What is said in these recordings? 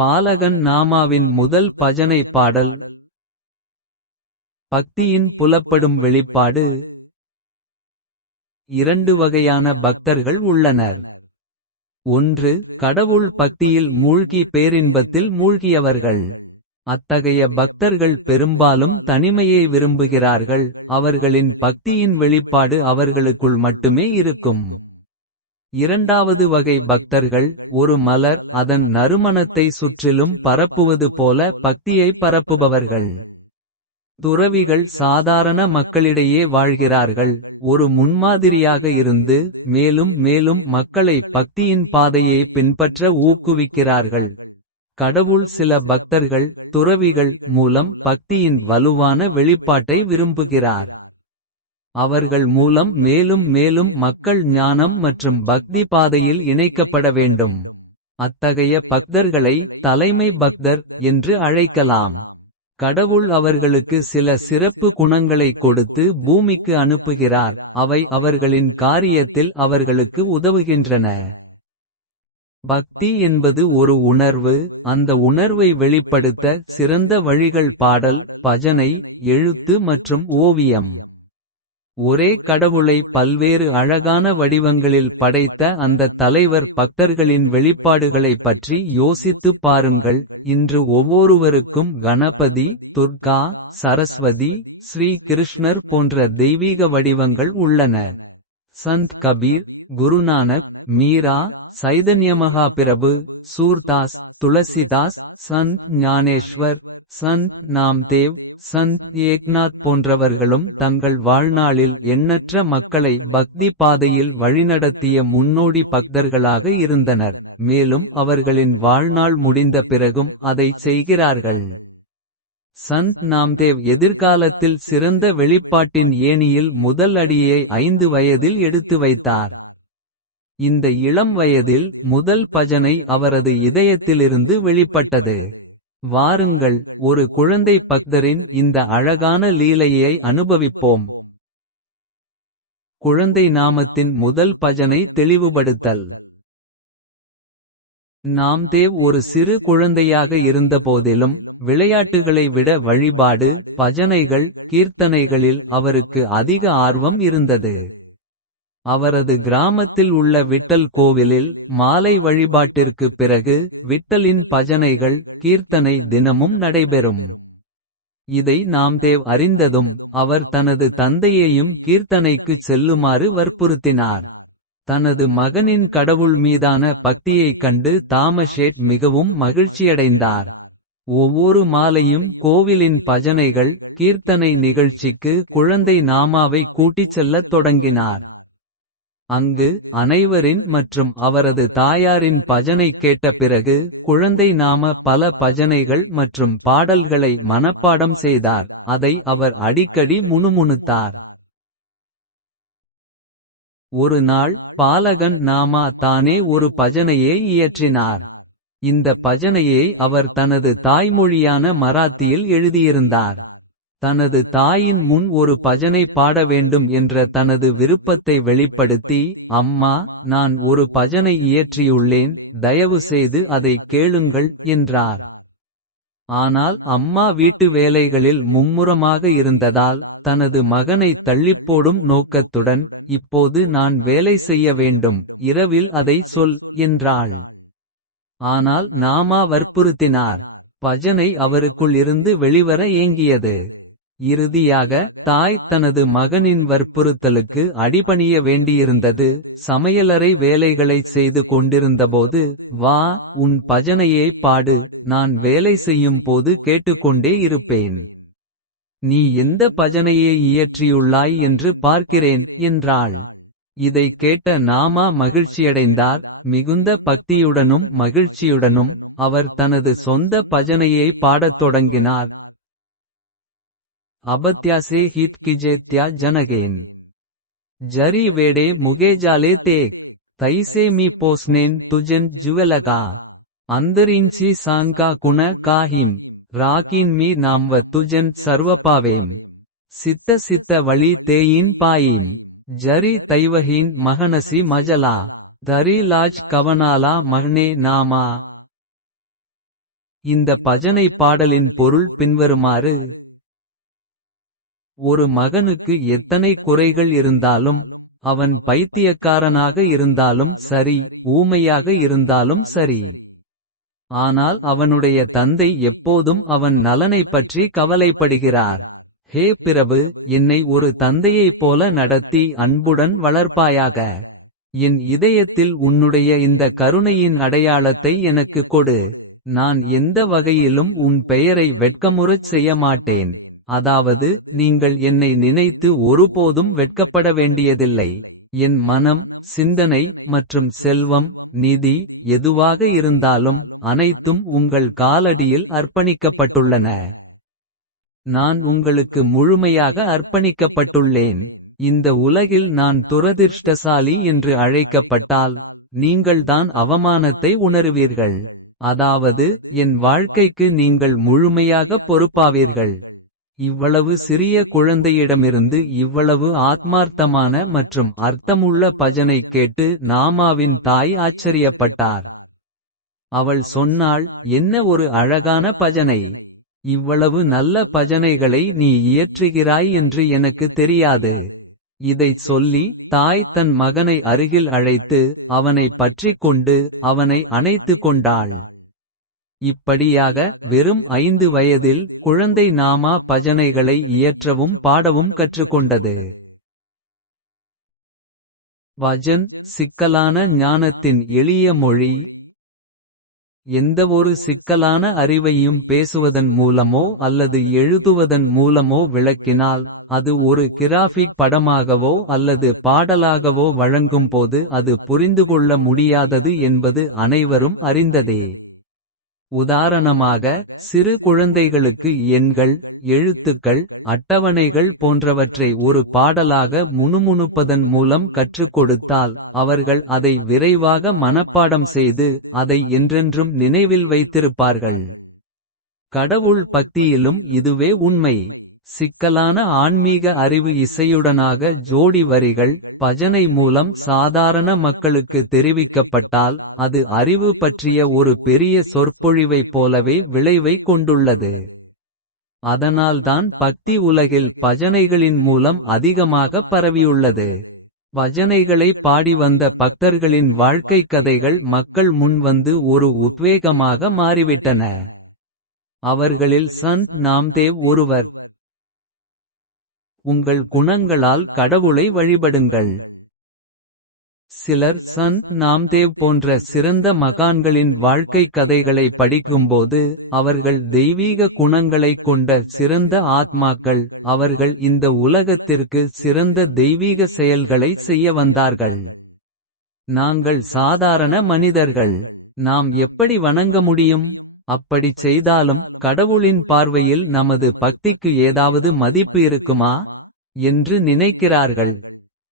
பாலகன் நாமாவின் முதல் பஜனை பாடல். பக்தியின் புலப்படும் வெளிப்பாடு. இரண்டு வகையான பக்தர்கள் உள்ளனர். ஒன்று கடவுள் பக்தியில் மூழ்கி பேரின்பத்தில் மூழ்கியவர்கள். அத்தகைய பக்தர்கள் பெரும்பாலும் தனிமையை விரும்புகிறார்கள். அவர்களின் பக்தியின் வெளிப்பாடு அவர்களுக்குள் மட்டுமே இருக்கும். இரண்டாவது வகை பக்தர்கள் ஒரு மலர் அதன் நறுமணத்தை சுற்றிலும் பரப்புவது போல பக்தியை பரப்புபவர்கள். துறவிகள் சாதாரண மக்களிடையே வாழ்கிறார்கள். ஒரு முன்மாதிரியாக இருந்து மேலும் மேலும் மக்களை பக்தியின் பாதையை பின்பற்ற ஊக்குவிக்கிறார்கள். கடவுள் சில பக்தர்கள் துறவிகள் மூலம் பக்தியின் வலுவான வெளிப்பாட்டை விரும்புகிறார். அவர்கள் மூலம் மேலும் மேலும் மக்கள் ஞானம் மற்றும் பக்தி பாதையில் இணைக்கப்பட வேண்டும். அத்தகைய பக்தர்களை தலைமை பக்தர் என்று அழைக்கலாம். கடவுள் அவர்களுக்கு சில சிறப்பு குணங்களை கொடுத்து பூமிக்கு அனுப்புகிறார். அவை அவர்களின் காரியத்தில் அவர்களுக்கு உதவுகின்றன. பக்தி என்பது ஒரு உணர்வு. அந்த உணர்வை வெளிப்படுத்த சிறந்த வழிகள் பாடல் பஜனை எழுத்து மற்றும் ஓவியம். ஒரே கடவுளை பல்வேறு அழகான வடிவங்களில் படைத்த அந்த தலைவர் பக்தர்களின் வெளிப்பாடுகளைப் பற்றி யோசித்துப் பாருங்கள். இன்று ஒவ்வொருவருக்கும் கணபதி துர்கா சரஸ்வதி ஸ்ரீ கிருஷ்ணர் போன்ற தெய்வீக வடிவங்கள் உள்ளன. சந்த் கபீர் குருநானக் மீரா சைதன்யமகாபிரபு சூர்தாஸ் துளசிதாஸ் சந்த் ஞானேஸ்வர் சந்த் நாம்தேவ் சந்த் ஏக்நாத் போன்றவர்களும் தங்கள் வாழ்நாளில் எண்ணற்ற மக்களை பக்தி பாதையில் வழிநடத்திய முன்னோடி பக்தர்களாக இருந்தனர். மேலும் அவர்களின் வாழ்நாள் முடிந்த பிறகும் அதைச் செய்கிறார்கள். சந்த் நாம்தேவ் எதிர்காலத்தில் சிறந்த வெளிப்பாட்டின் ஏணியில் முதல் அடியை ஐந்து வயதில் எடுத்து வைத்தார். இந்த இளம் வயதில் முதல் பஜனை அவரது இதயத்திலிருந்து வெளிப்பட்டது. வாருங்கள் ஒரு குழந்தை பக்தரின் இந்த அழகான லீலையை அனுபவிப்போம். குழந்தை நாமத்தின் முதல் பஜனை தெளிவுபடுத்தல். நாம்தேவ் ஒரு சிறு குழந்தையாக இருந்தபோதிலும் விளையாட்டுகளை விட வழிபாடு பஜனைகள் கீர்த்தனைகளில் அவருக்கு அதிக ஆர்வம் இருந்தது. அவரது கிராமத்தில் உள்ள விட்டல் கோவிலில் மாலை வழிபாட்டிற்கு பிறகு விட்டலின் பஜனைகள் கீர்த்தனை தினமும் நடைபெறும். இதை நாம்தேவ் அறிந்ததும் அவர் தனது தந்தையையும் கீர்த்தனைக்குச் செல்லுமாறு வற்புறுத்தினார். தனது மகனின் கடவுள் மீதான பக்தியைக் கண்டு தாமஷேட் மிகவும் மகிழ்ச்சியடைந்தார். ஒவ்வொரு மாலையும் கோவிலின் பஜனைகள் கீர்த்தனை நிகழ்ச்சிக்கு குழந்தை நாமாவை கூட்டிச் செல்லத் தொடங்கினார். அங்கு அனைவரின் மற்றும் அவரது தாயாரின் பஜனை கேட்ட பிறகு குழந்தை நாம பல பஜனைகள் மற்றும் பாடல்களை மனப்பாடம் செய்தார். அதை அவர் அடிக்கடி முணுமுணுத்தார். ஒரு நாள் பாலகன் நாமா தானே ஒரு பஜனையை இயற்றினார். இந்த பஜனையை அவர் தனது தாய்மொழியான மராத்தியில் எழுதியிருந்தார். தனது தாயின் முன் ஒரு பஜனை பாட வேண்டும் என்ற தனது விருப்பத்தை வெளிப்படுத்தி அம்மா நான் ஒரு பஜனை இயற்றியுள்ளேன் தயவு செய்து அதை கேளுங்கள் என்றார். ஆனால் அம்மா வீட்டு வேலைகளில் மும்முரமாக இருந்ததால் தனது மகனை தள்ளிப்போடும் நோக்கத்துடன் இப்போது நான் வேலை செய்ய வேண்டும் இரவில் அதை சொல் என்றாள். ஆனால் நாமா வற்புறுத்தினார். பஜனை அவருக்குள் இருந்து வெளிவர ஏங்கியது. இறுதியாக தாய் தனது மகனின் வற்புறுத்தலுக்கு அடிபணிய வேண்டியிருந்தது. சமையலறை வேலைகளைச் செய்து கொண்டிருந்தபோது வா உன் பஜனையைப் பாடு நான் வேலை செய்யும் போது கேட்டுக்கொண்டே இருப்பேன். நீ எந்த பஜனையை இயற்றியுள்ளாய் என்று பார்க்கிறேன் என்றாள். இதை கேட்ட நாமா மகிழ்ச்சியடைந்தார். மிகுந்த பக்தியுடனும் மகிழ்ச்சியுடனும் அவர் தனது சொந்த பஜனையை பாடத் தொடங்கினார். ಅಬತ್ಯಾಸೆ ಹಿತ್ಕಿಜೇತ್ಯ ಜನಗೇನ್. ಜರಿ ವೇಡೆ ಮುಗೇಜಾಲೆ ತೇಕ್ ತೈಸೆ ಮಿ ಪೋಸ್ನೇನ್ ತುಜೆನ್ ಜುವೆಲಗ. ಅಂದರಿಂಚಿ ಸಾಂಕ குண காஹிம் ராகின் மீ நாம்வ துஜன் சர்வபாவேம் சித்த சித்த வழி தேயின் பாயிம் ஜரி தைவஹீன் மகனசி மஜலா தரி லாஜ் கவனாலா மகனே நாமா இந்த பஜனை பாடலின் பொருள் பின்வருமாறு ஒரு மகனுக்கு எத்தனை குறைகள் இருந்தாலும் அவன் பைத்தியக்காரனாக இருந்தாலும் சரி ஊமையாக இருந்தாலும் சரி. ஆனால் அவனுடைய தந்தை எப்போதும் அவன் நலனைப் பற்றி கவலைப்படுகிறார். ஹே பிரபு என்னை ஒரு தந்தையைப் போல நடத்தி அன்புடன் வளர்ப்பாயாக. என் இதயத்தில் உன்னுடைய இந்த கருணையின் அடையாளத்தை எனக்கு கொடு. நான் எந்த வகையிலும் உன் பெயரை வெட்கமுறச் செய்ய மாட்டேன் அதாவது நீங்கள் என்னை நினைத்து ஒருபோதும் வெட்கப்பட வேண்டியதில்லை. என் மனம் சிந்தனை மற்றும் செல்வம் நிதி எதுவாக இருந்தாலும் அனைத்தும் உங்கள் காலடியில் அர்ப்பணிக்கப்பட்டுள்ளன. நான் உங்களுக்கு முழுமையாக அர்ப்பணிக்கப்பட்டுள்ளேன். இந்த உலகில் நான் துரதிர்ஷ்டசாலி என்று அழைக்கப்பட்டால் நீங்கள்தான் அவமானத்தை உணருவீர்கள். அதாவது என் வாழ்க்கைக்கு நீங்கள் முழுமையாக பொறுப்பாவீர்கள். இவ்வளவு சிறிய குழந்தையிடமிருந்து இவ்வளவு ஆத்மார்த்தமான மற்றும் அர்த்தமுள்ள பஜனை கேட்டு நாமாவின் தாய் ஆச்சரியப்பட்டார். அவள் சொன்னாள் என்ன ஒரு அழகான பஜனை! இவ்வளவு நல்ல பஜனைகளை நீ இயற்றுகிறாய் என்று எனக்கு தெரியாது இதைச் சொல்லி தாய் தன் மகனை அருகில் அழைத்து அவனை பற்றிக் கொண்டு அவனை அணைத்து கொண்டாள். இப்படியாக வெறும் ஐந்து வயதில் குழந்தை நாமா பஜனைகளை இயற்றவும் பாடவும் கற்றுக்கொண்டது. வஜன் சிக்கலான ஞானத்தின் எளிய மொழி. எந்தவொரு சிக்கலான அறிவையும் பேசுவதன் மூலமோ அல்லது எழுதுவதன் மூலமோ விளக்கினால் அது ஒரு கிராஃபிக் படமாகவோ அல்லது பாடலாகவோ வழங்கும்போது அது புரிந்துகொள்ள முடியாதது என்பது அனைவரும் அறிந்ததே. உதாரணமாக சிறு குழந்தைகளுக்கு எண்கள் எழுத்துக்கள் அட்டவணைகள் போன்றவற்றை ஒரு பாடலாக முணுமுணுப்பதன் மூலம் கற்றுக் கொடுத்தால் அவர்கள் அதை விரைவாக மனப்பாடம் செய்து அதை என்றென்றும் நினைவில் வைத்திருப்பார்கள். கடவுள் பக்தியிலும் இதுவே உண்மை. சிக்கலான ஆன்மீக அறிவு இசையுடனாக ஜோடி வரிகள் பஜனை மூலம் சாதாரண மக்களுக்கு தெரிவிக்கப்பட்டால் அது அறிவு பற்றிய ஒரு பெரிய சொற்பொழிவைப் போலவே விளைவை கொண்டுள்ளது. அதனால்தான் பக்தி உலகில் பஜனைகளின் மூலம் அதிகமாக பரவியுள்ளது. பஜனைகளை பாடி வந்த பக்தர்களின் வாழ்க்கைக் கதைகள் மக்கள் முன் வந்து ஒரு உத்வேகமாக மாறிவிட்டன. அவர்களில் சந்த் நாம்தேவ் ஒருவர் உங்கள் குணங்களால் கடவுளை வழிபடுங்கள். சிலர் சந்த் நாம்தேவ் போன்ற சிறந்த மகான்களின் வாழ்க்கைக் கதைகளை படிக்கும்போது அவர்கள் தெய்வீக குணங்களைக் கொண்ட சிறந்த ஆத்மாக்கள் அவர்கள் இந்த உலகத்திற்கு சிறந்த தெய்வீக செயல்களை செய்ய வந்தார்கள். நாங்கள் சாதாரண மனிதர்கள். நாம் எப்படி வணங்க முடியும்? அப்படிச் செய்தாலும் கடவுளின் பார்வையில் நமது பக்திக்கு ஏதாவது மதிப்பு இருக்குமா? என்று நினைக்கிறார்கள்.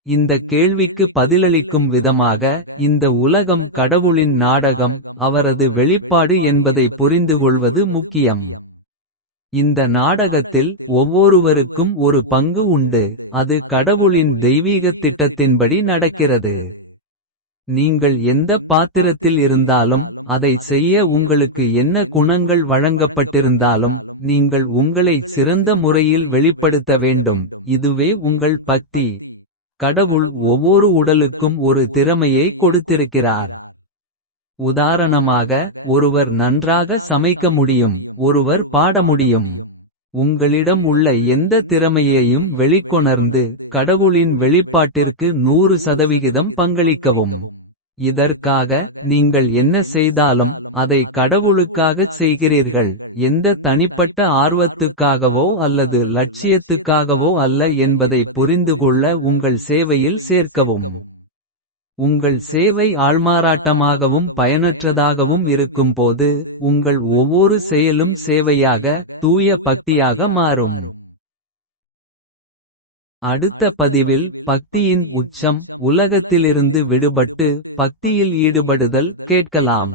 இந்த கேள்விக்கு பதிலளிக்கும் விதமாக இந்த உலகம் கடவுளின் நாடகம் அவரது வெளிப்பாடு என்பதை புரிந்துகொள்வது முக்கியம். இந்த நாடகத்தில் ஒவ்வொருவருக்கும் ஒரு பங்கு உண்டு அது கடவுளின் தெய்வீகத் திட்டத்தின்படி நடக்கிறது. நீங்கள் எந்த பாத்திரத்தில் இருந்தாலும் அதை செய்ய உங்களுக்கு என்ன குணங்கள் வழங்கப்பட்டிருந்தாலும் நீங்கள் உங்களை சிறந்த முறையில் வெளிப்படுத்த வேண்டும். இதுவே உங்கள் பக்தி. கடவுள் ஒவ்வொரு உடலுக்கும் ஒரு திறமையை கொடுத்திருக்கிறார். உதாரணமாக ஒருவர் நன்றாக சமைக்க முடியும் ஒருவர் பாட முடியும். உங்களிடம் உள்ள எந்த திறமையையும் வெளிக்கொணர்ந்து கடவுளின் வெளிப்பாட்டிற்கு நூறு சதவிகிதம் பங்களிக்கவும். இதற்காக நீங்கள் என்ன செய்தாலும் அதை கடவுளுக்காகச் செய்கிறீர்கள். எந்த தனிப்பட்ட ஆர்வத்துக்காகவோ அல்லது லட்சியத்துக்காகவோ அல்ல என்பதை புரிந்துகொள்ள உங்கள் சேவையில் சேர்க்கவும். உங்கள் சேவை ஆள்மாறாட்டமாகவும் பயனற்றதாகவும் இருக்கும்போது உங்கள் ஒவ்வொரு செயலும் சேவையாக தூய பக்தியாக மாறும். அடுத்த பதிவில் பக்தியின் உச்சம் உலகத்திலிருந்து விடுபட்டு பக்தியில் ஈடுபடுதல் கேட்கலாம்.